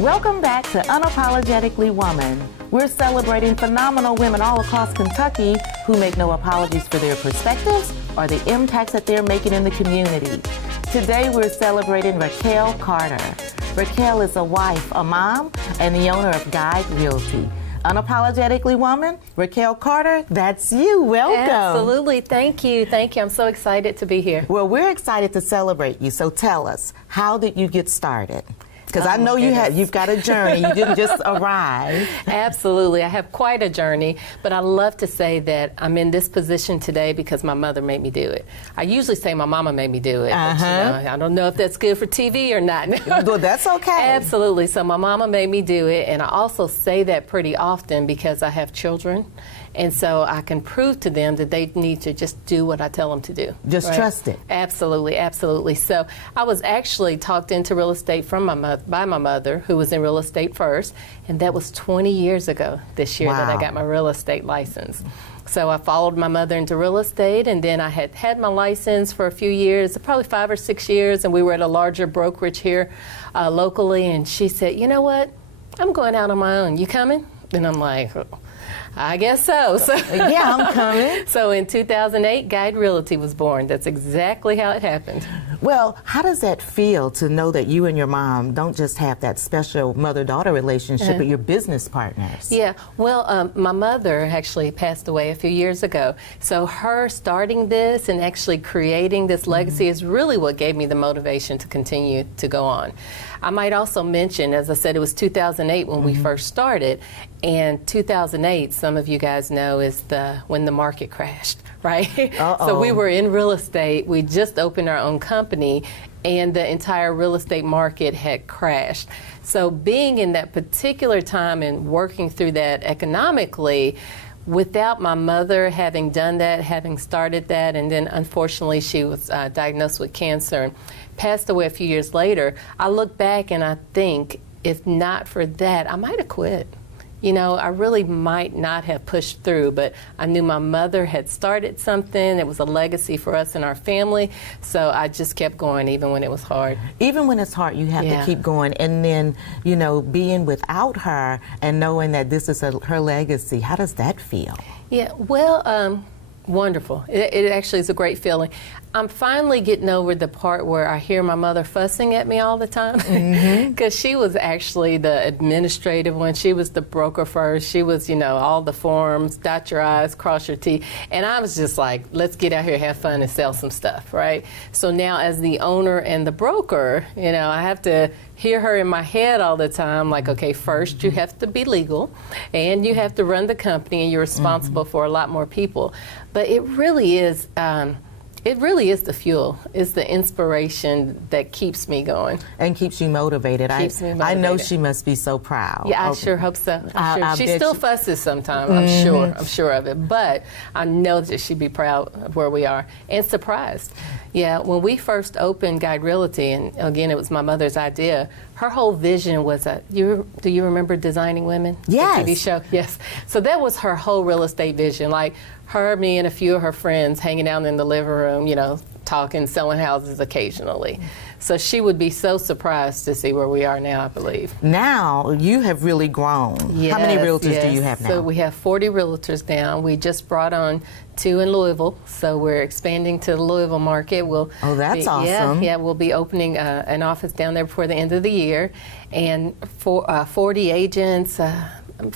Welcome back to Unapologetically Woman. We're celebrating phenomenal women all across Kentucky who make no apologies for their perspectives or the impacts that they're making in the community. Today we're celebrating Raquel Carter. Raquel is a wife, a mom, and the owner of Guide Realty. Unapologetically Woman, Raquel Carter, that's you. Welcome. Absolutely. Thank you. Thank you. I'm so excited to be here. Well, we're excited to celebrate you. So tell us, how did you get started? Because I know you've got a journey. You didn't just arrive. Absolutely. I have quite a journey, but I love to say that I'm in this position today because my mother made me do it. I usually say my mama made me do it, but you know, I don't know if that's good for TV or not. Well, that's okay. Absolutely. So my mama made me do it, and I also say that pretty often because I have children. And so I can prove to them that they need to just do what I tell them to do. Just trust it. Absolutely, absolutely. So I was actually talked into real estate from by my mother, who was in real estate first, and that was 20 years ago this year that I got my real estate license. So I followed my mother into real estate, and then I had my license for a few years, probably 5 or 6 years, and we were at a larger brokerage here locally, and she said, you know what, I'm going out on my own. You coming? And I'm like, I guess so. Yeah, I'm coming. So in 2008, Guide Realty was born. That's exactly how it happened. Well, how does that feel to know that you and your mom don't just have that special mother-daughter relationship, but you're business partners? Yeah, well, my mother actually passed away a few years ago. So her starting this and actually creating this legacy is really what gave me the motivation to continue to go on. I might also mention, as I said, it was 2008 when we first started, and 2008, some of you guys know, is when the market crashed, right? So we were in real estate. We just opened our own company, and the entire real estate market had crashed. So being in that particular time and working through that economically, without my mother having done that, having started that, and then unfortunately she was diagnosed with cancer and passed away a few years later, I look back and I think, if not for that, I might have quit. You know, I really might not have pushed through, but I knew my mother had started something. It was a legacy for us and our family, so I just kept going even when it was hard. Even when it's hard, you have to keep going. And then, you know, being without her and knowing that this is her legacy, how does that feel? Yeah, well, wonderful. It actually is a great feeling. I'm finally getting over the part where I hear my mother fussing at me all the time, because she was actually the administrative one. She was the broker first. She was, you know, all the forms, dot your I's, cross your T. And I was just like, let's get out here, have fun, and sell some stuff, right? So now as the owner and the broker, you know, I have to hear her in my head all the time, like, okay, first you have to be legal, and you have to run the company, and you're responsible for a lot more people. But it really is the fuel. It's the inspiration that keeps me going. And keeps you motivated. Keeps me motivated. I know she must be so proud. Yeah, I sure hope so. She still fusses sometimes, I'm sure of it. But I know that she'd be proud of where we are and surprised. Yeah, when we first opened Guide Realty, and again, it was my mother's idea, her whole vision was do you remember Designing Women? Yes. The TV show? Yes. So that was her whole real estate vision. Like, her, me, and a few of her friends hanging out in the living room, you know, talking, selling houses occasionally. So she would be so surprised to see where we are now, I believe. Now, you have really grown. Yes, how many realtors do you have now? So we have 40 realtors now. We just brought on 2 in Louisville, so we're expanding to the Louisville market. That's awesome. Yeah, we'll be opening an office down there before the end of the year. And 40 agents,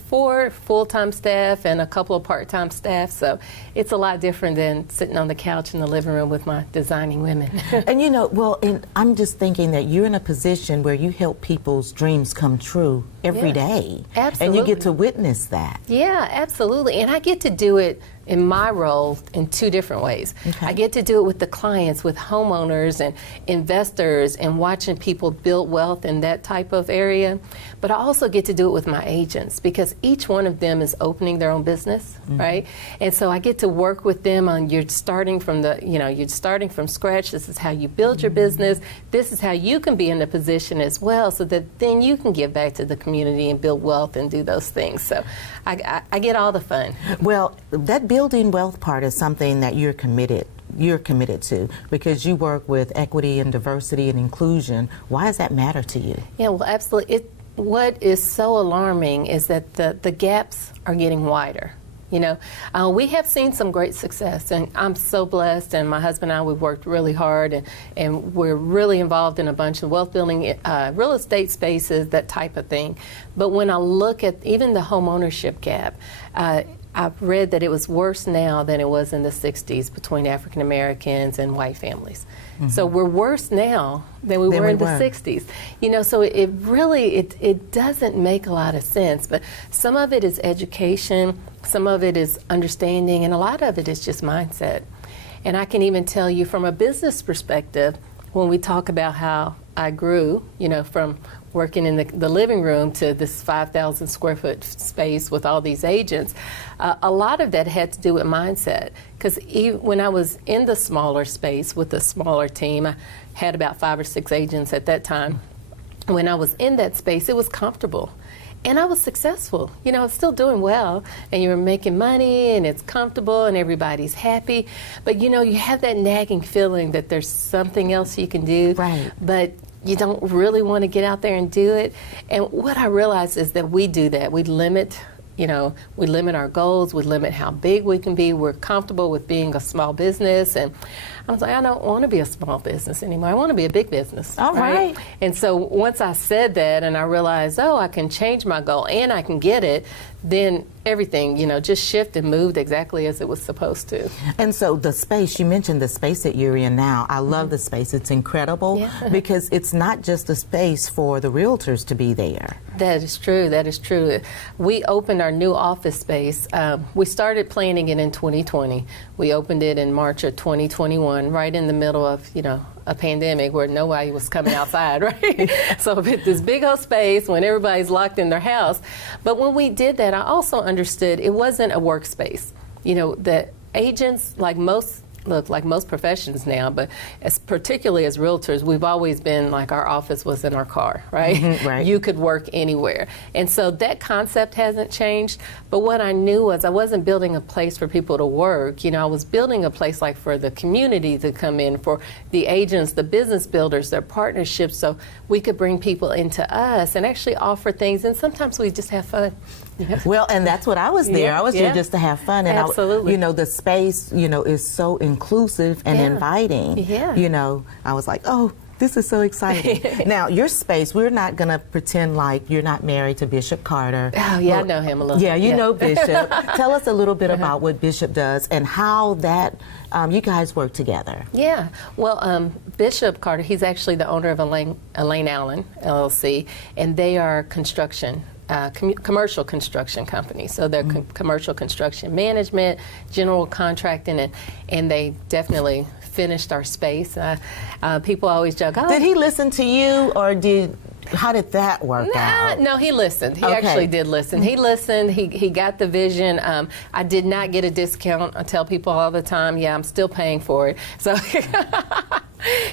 4 full-time staff and a couple of part-time staff, so it's a lot different than sitting on the couch in the living room with my Designing Women. And you know, well, and I'm just thinking that you're in a position where you help people's dreams come true every day. Absolutely. And you get to witness that. Yeah, absolutely. And I get to do it in my role in 2 different ways. Okay. I get to do it with the clients, with homeowners and investors, and watching people build wealth in that type of area. But I also get to do it with my agents, because each one of them is opening their own business, right? And so I get to work with them on, you're starting from scratch. This is how you build your business. This is how you can be in a position as well, so that then you can give back to the community and build wealth and do those things. So I get all the fun. Well, that building wealth part is something that you're committed to, because you work with equity and diversity and inclusion. Why does that matter to you? Yeah, well, absolutely. what is so alarming is that the gaps are getting wider. You know, we have seen some great success, and I'm so blessed, and my husband and I, we've worked really hard, and we're really involved in a bunch of wealth building, real estate spaces, that type of thing. But when I look at even the home ownership gap, I've read that it was worse now than it was in the 60s between African Americans and white families. Mm-hmm. So we're worse now than we were in the 60s. You know, so it really, it doesn't make a lot of sense, but some of it is education, some of it is understanding, and a lot of it is just mindset. And I can even tell you from a business perspective, when we talk about how I grew, you know, from working in the living room to this 5,000 square foot space with all these agents, a lot of that had to do with mindset. Because when I was in the smaller space with a smaller team, I had about 5 or 6 agents at that time. When I was in that space, it was comfortable. And I was successful. You know, I was still doing well, and you're making money, and it's comfortable, and everybody's happy. But, you know, you have that nagging feeling that there's something else you can do. Right. But you don't really want to get out there and do it. And what I realized is that we do that. We limit, you know, we limit our goals, we limit how big we can be. We're comfortable with being a small business. And I was like, I don't want to be a small business anymore. I want to be a big business. All right. And so once I said that and I realized, oh, I can change my goal and I can get it, then everything, you know, just shifted and moved exactly as it was supposed to. And so the space, you mentioned the space that you're in now. I love the space. It's incredible because it's not just a space for the realtors to be there. That is true. That is true. We opened our new office space. We started planning it in 2020. We opened it in March of 2021, right in the middle of, you know, a pandemic where nobody was coming outside, right? So this big old space when everybody's locked in their house. But when we did that, I also understood it wasn't a workspace. You know, the agents, like most professions now, but particularly as realtors, we've always been like our office was in our car, right? Mm-hmm, right. You could work anywhere. And so that concept hasn't changed. But what I knew was I wasn't building a place for people to work. You know, I was building a place like for the community to come in, for the agents, the business builders, their partnerships, so we could bring people into us and actually offer things. And sometimes we just have fun. Well, and that's what I was there. I was there just to have fun. And absolutely. you know, the space, you know, is so inclusive and inviting. Yeah. You know, I was like, oh, this is so exciting. Now, your space, we're not going to pretend like you're not married to Bishop Carter. Oh, yeah, I know him a little. Yeah, you know Bishop. Tell us a little bit about what Bishop does and how that you guys work together. Yeah, well, Bishop Carter, he's actually the owner of Elaine Allen, LLC, and they are construction. Commercial construction company. So they're commercial construction management, general contracting, and they definitely finished our space. People always joke, oh. Did he listen to you, or how did that work out? No, he listened. He actually did listen. He listened. He got the vision. I did not get a discount. I tell people all the time, yeah, I'm still paying for it. So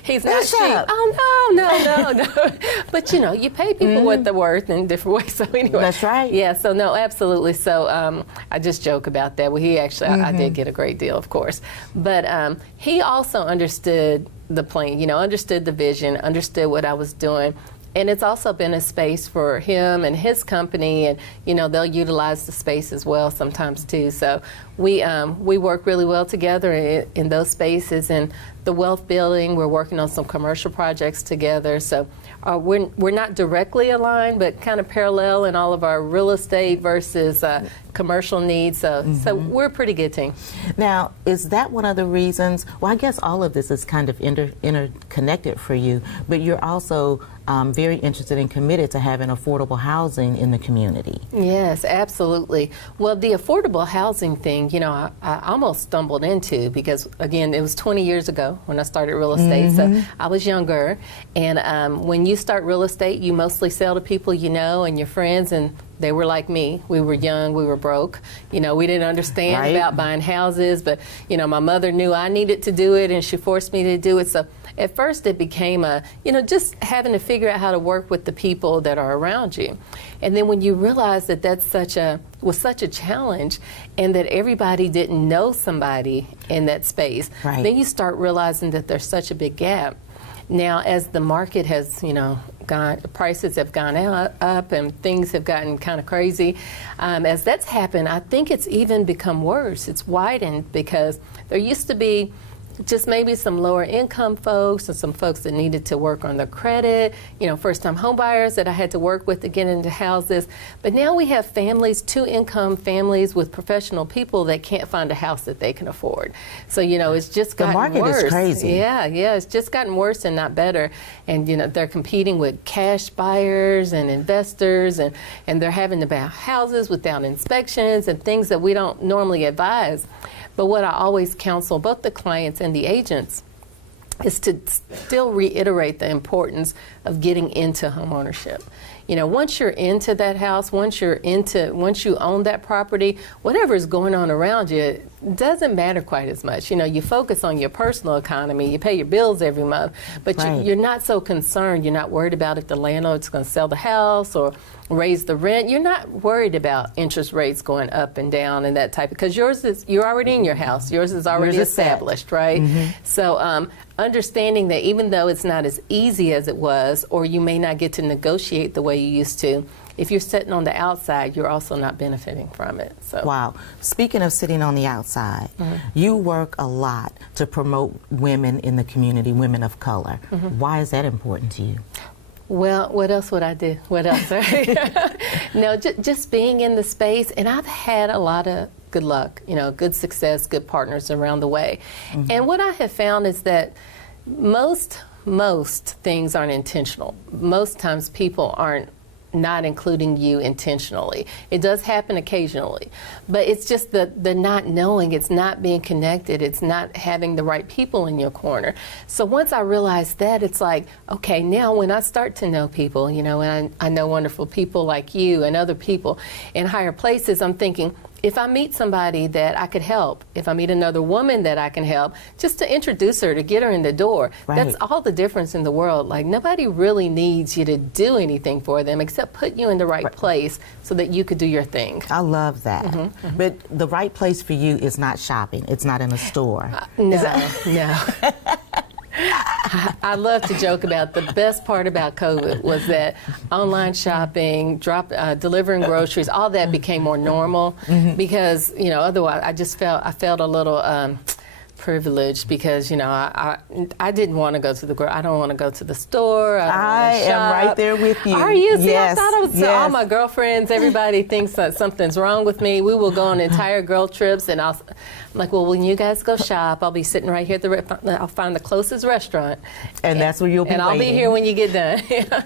he's not cheap. Oh, no. But, you know, you pay people what they're worth in different ways. So anyway. That's right. Yeah, so no, absolutely. So I just joke about that. Well, he actually, I did get a great deal, of course. But he also understood the plan, you know, understood the vision, understood what I was doing. And it's also been a space for him and his company, and you know they'll utilize the space as well sometimes too. So we work really well together in those spaces. And the wealth building, we're working on some commercial projects together. So we're not directly aligned, but kind of parallel in all of our real estate versus commercial needs. So we're a pretty good team. Now, is that one of the reasons? Well, I guess all of this is kind of interconnected for you, but you're also very interested and committed to having affordable housing in the community. Yes, absolutely. Well, the affordable housing thing, you know, I almost stumbled into because, again, it was 20 years ago when I started real estate, so I was younger. And when you start real estate, you mostly sell to people you know and your friends, and they were like me. We were young, we were broke. You know, we didn't understand about buying houses, but, you know, my mother knew I needed to do it, and she forced me to do it. So at first it became just having to figure out how to work with the people that are around you. And then when you realize that was such a challenge, and that everybody didn't know somebody in that space, then you start realizing that there's such a big gap. Now, as the market has, you know, prices have gone up and things have gotten kind of crazy. As that's happened, I think it's even become worse. It's widened because there used to be just maybe some lower income folks and some folks that needed to work on their credit, first time home buyers that I had to work with to get into houses. But now we have families, 2-income families with professional people that can't find a house that they can afford. So, it's just gotten worse. The market is crazy. Yeah, it's just gotten worse and not better. And, they're competing with cash buyers and investors and they're having to buy houses without inspections and things that we don't normally advise. But what I always counsel both the clients and the agents is to still reiterate the importance of getting into homeownership. Once you're into that house, once you own that property, whatever is going on around you, it doesn't matter quite as much. You focus on your personal economy, you pay your bills every month, but right. you're not so concerned. You're not worried about if the landlord's going to sell the house or raise the rent. You're not worried about interest rates going up and down and that type, because you're already in your house. Yours is already established, right? Mm-hmm. So understanding that even though it's not as easy as it was, or you may not get to negotiate the way you used to, if you're sitting on the outside, you're also not benefiting from it. So. Wow. Speaking of sitting on the outside, mm-hmm. you work a lot to promote women in the community, women of color. Mm-hmm. Why is that important to you? Well, what else would I do? What else? No, just being in the space, and I've had a lot of good luck, good success, good partners around the way. Mm-hmm. And what I have found is that most things aren't intentional. Most times people aren't not including you intentionally. It does happen occasionally, but it's just the not knowing, it's not being connected, it's not having the right people in your corner. So once I realized that, it's like, okay, now when I start to know people, and I know wonderful people like you and other people in higher places, I'm thinking, if I meet somebody that I could help, if I meet another woman that I can help, just to introduce her, to get her in the door, right. That's all the difference in the world. Like, nobody really needs you to do anything for them except put you in the right place so that you could do your thing. I love that. Mm-hmm, mm-hmm. But the right place for you is not shopping. It's not in a store. No. I love to joke about the best part about COVID was that online shopping, delivering groceries, all that became more normal mm-hmm. because, otherwise I felt a little privileged because, I didn't want to go to I don't want to go to the store. I am right there with you. Are you? See, yes. I thought I was all my girlfriends, everybody thinks that something's wrong with me. We will go on entire girl trips and I'm like, well, when you guys go shop, I'll be sitting right here at I'll find the closest restaurant. And that's where you'll be And waiting. I'll be here when you get done.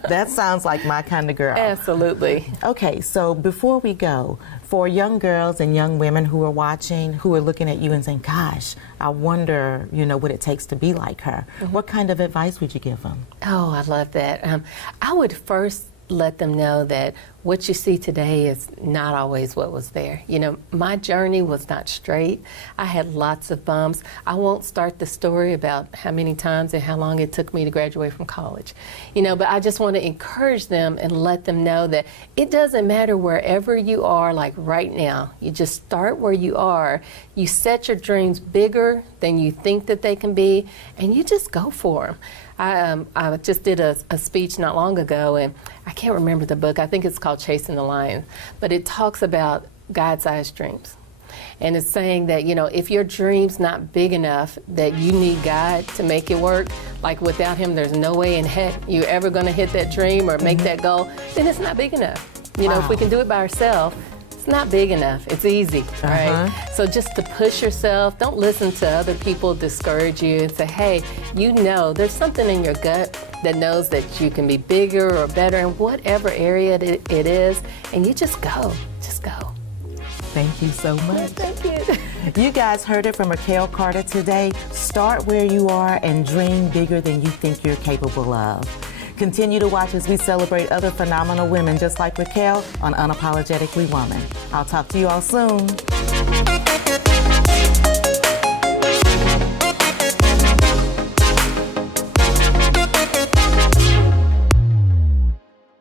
That sounds like my kind of girl. Absolutely. Okay, so before we go, for young girls and young women who are watching, who are looking at you and saying, gosh, I wonder, what it takes to be like her, mm-hmm. what kind of advice would you give them? Oh, I love that. I would first let them know that what you see today is not always what was there. My journey was not straight. I had lots of bumps. I won't start the story about how many times and how long it took me to graduate from college. But I just want to encourage them and let them know that it doesn't matter wherever you are, like right now. You just start where you are. You set your dreams bigger than you think that they can be, and you just go for them. I just did a speech not long ago, and I can't remember the book. I think it's called Chasing the Lion, but it talks about God-sized dreams. And it's saying that, if your dream's not big enough, that you need God to make it work, like without Him, there's no way in heck you're ever going to hit that dream or make mm-hmm. that goal, then it's not big enough. If we can do it by ourselves, it's not big enough. It's easy, right? Uh-huh. So just to push yourself, don't listen to other people discourage you and say, hey, there's something in your gut that knows that you can be bigger or better in whatever area it is, and you just go. Just go. Thank you so much. Thank you. You guys heard it from Raquel Carter today. Start where you are and dream bigger than you think you're capable of. Continue to watch as we celebrate other phenomenal women just like Raquel on Unapologetically Woman. I'll talk to you all soon.